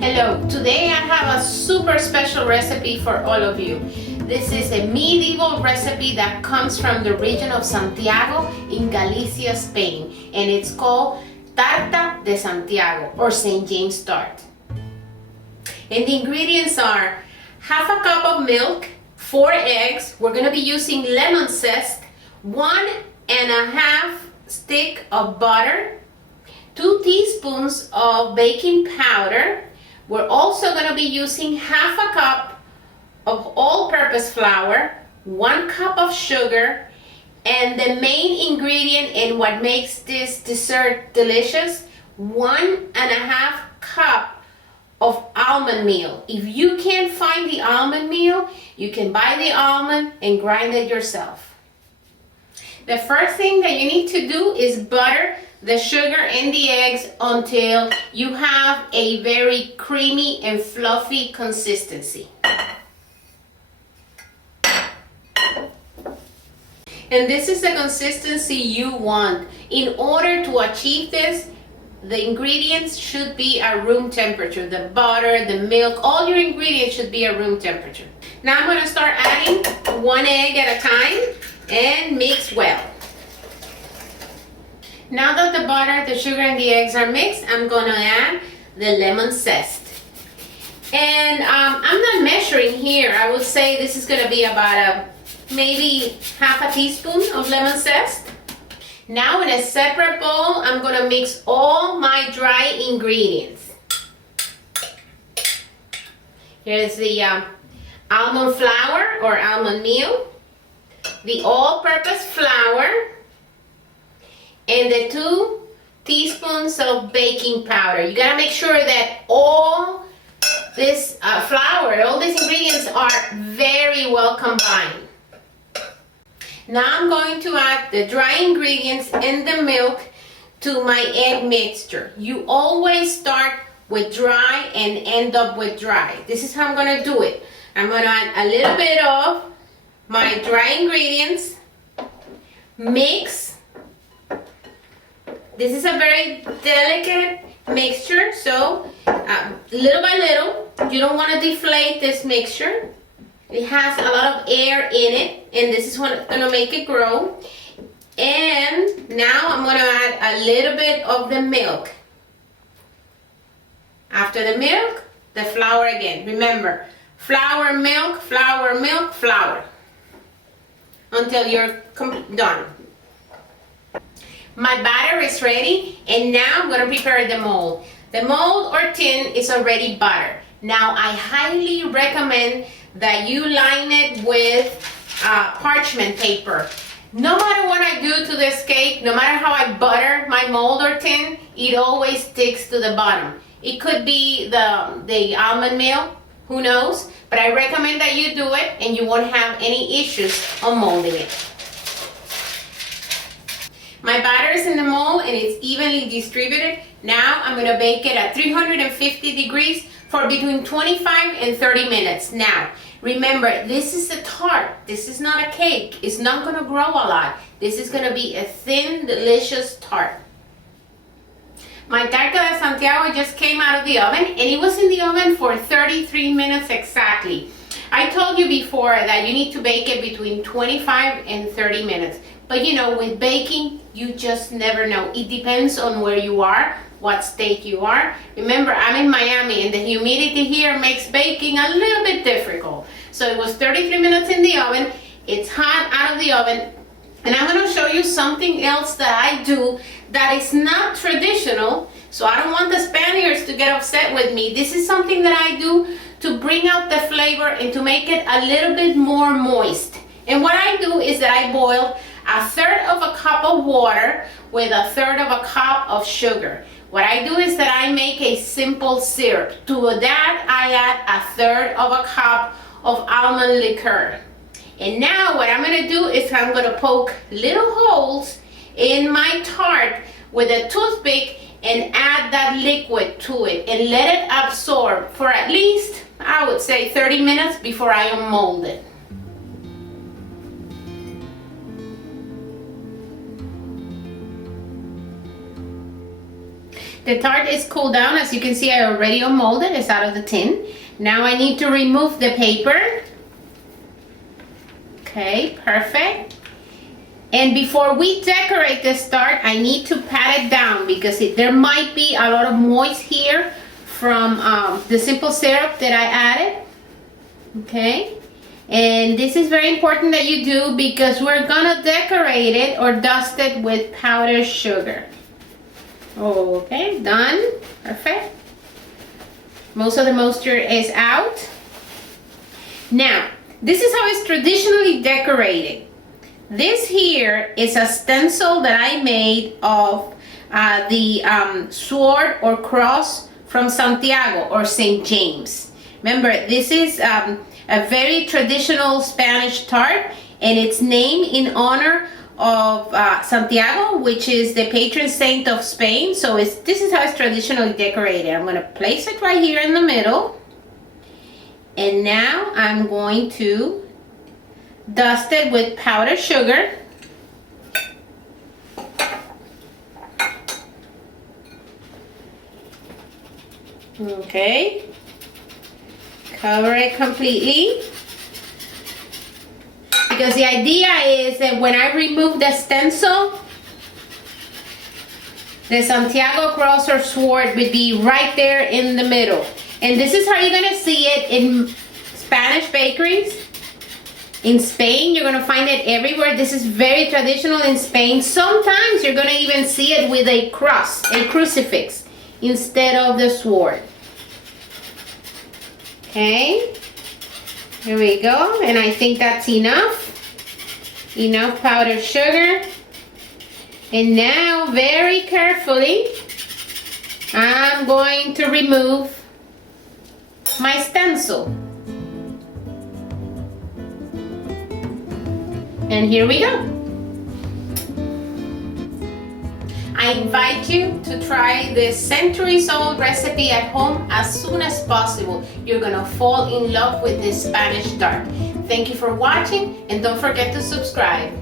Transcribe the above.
Hello, today I have a super special recipe for all of you. This is a medieval recipe that comes from the region of Santiago in Galicia, Spain, and it's called Tarta De Santiago or St. James Tart. And the ingredients are half a cup of milk, 4 eggs, we're going to be using lemon zest, 1.5 stick of butter, 2 teaspoons of baking powder. We're also going to be using half a cup of all-purpose flour, 1 cup of sugar, and the main ingredient and what makes this dessert delicious, 1.5 cup of almond meal. If you can't find the almond meal, you can buy the almond and grind it yourself. The first thing that you need to do is butter the sugar and the eggs until you have a very creamy and fluffy consistency. And this is the consistency you want. In order to achieve this, the ingredients should be at room temperature. The butter, the milk, all your ingredients should be at room temperature. Now I'm going to start adding 1 egg at a time and mix well. Now that the butter, the sugar, and the eggs are mixed, I'm going to add the lemon zest. And I'm not measuring here. I would say this is going to be about maybe half a teaspoon of lemon zest. Now in a separate bowl, I'm going to mix all my dry ingredients. Here's the almond flour or almond meal, the all-purpose flour, and the 2 teaspoons of baking powder. You gotta make sure that all this flour, all these ingredients are very well combined. Now I'm going to add the dry ingredients and the milk to my egg mixture. You always start with dry and end up with dry. This is how I'm gonna do it. I'm gonna add a little bit of my dry ingredients, mix. This is a very delicate mixture, so little by little, you don't want to deflate this mixture. It has a lot of air in it, and this is what's going to make it grow. And now I'm going to add a little bit of the milk. After the milk, the flour again. Remember, flour, milk, flour, milk, flour. Until you're done. My batter is ready, and now I'm going to prepare the mold. The mold or tin is already buttered. Now I highly recommend that you line it with parchment paper. No matter what I do to this cake, no matter how I butter my mold or tin, it always sticks to the bottom. It could be the almond meal, who knows, but I recommend that you do it and you won't have any issues on molding it. My batter is in the mold and it's evenly distributed. Now I'm going to bake it at 350 degrees for between 25 and 30 minutes. Now, remember, this is a tart. This is not a cake. It's not going to grow a lot. This is going to be a thin, delicious tart. My Tarta De Santiago just came out of the oven, and it was in the oven for 33 minutes exactly. I told you before that you need to bake it between 25 and 30 minutes. But you know, with baking, you just never know. It depends on where you are, what state you are. Remember, I'm in Miami, and the humidity here makes baking a little bit difficult. So it was 33 minutes in the oven. It's hot out of the oven. And I'm going to show you something else that I do that is not traditional. So I don't want the Spaniards to get upset with me. This is something that I do to bring out the flavor and to make it a little bit more moist. And what I do is that I boil 1/3 of a cup of water with 1/3 of a cup of sugar. What I do is that I make a simple syrup. To that, I add 1/3 of a cup of almond liqueur. And now what I'm going to do is I'm going to poke little holes in my tart with a toothpick and add that liquid to it and let it absorb for at least, I would say, 30 minutes before I unmold it. The tart is cooled down. As you can see, I already unmolded. It's out of the tin. Now I need to remove the paper. Okay, perfect. And before we decorate this tart, I need to pat it down because there might be a lot of moist here from the simple syrup that I added. Okay. And this is very important that you do because we're gonna decorate it or dust it with powdered sugar. Okay, done. Perfect. Most of the moisture is out. Now, this is how it's traditionally decorated. This here is a stencil that I made of the sword or cross from Santiago or St. James. Remember, this is a very traditional Spanish tart, and it's named in honor of Santiago, which is the patron saint of Spain. So this is how it's traditionally decorated. I'm going to place it right here in the middle, and now I'm going to dust it with powdered sugar. Okay. Cover it completely. Because the idea is that when I remove the stencil, the Santiago cross or sword would be right there in the middle. And this is how you're going to see it in Spanish bakeries. In Spain, you're going to find it everywhere. This is very traditional in Spain. Sometimes you're going to even see it with a cross, a crucifix, instead of the sword. Okay, here we go. And I think that's enough. Enough powdered sugar. And now, very carefully, I'm going to remove my stencil. And here we go. I invite you to try this centuries-old recipe at home as soon as possible. You're gonna fall in love with this Spanish tart. Thank you for watching, and don't forget to subscribe.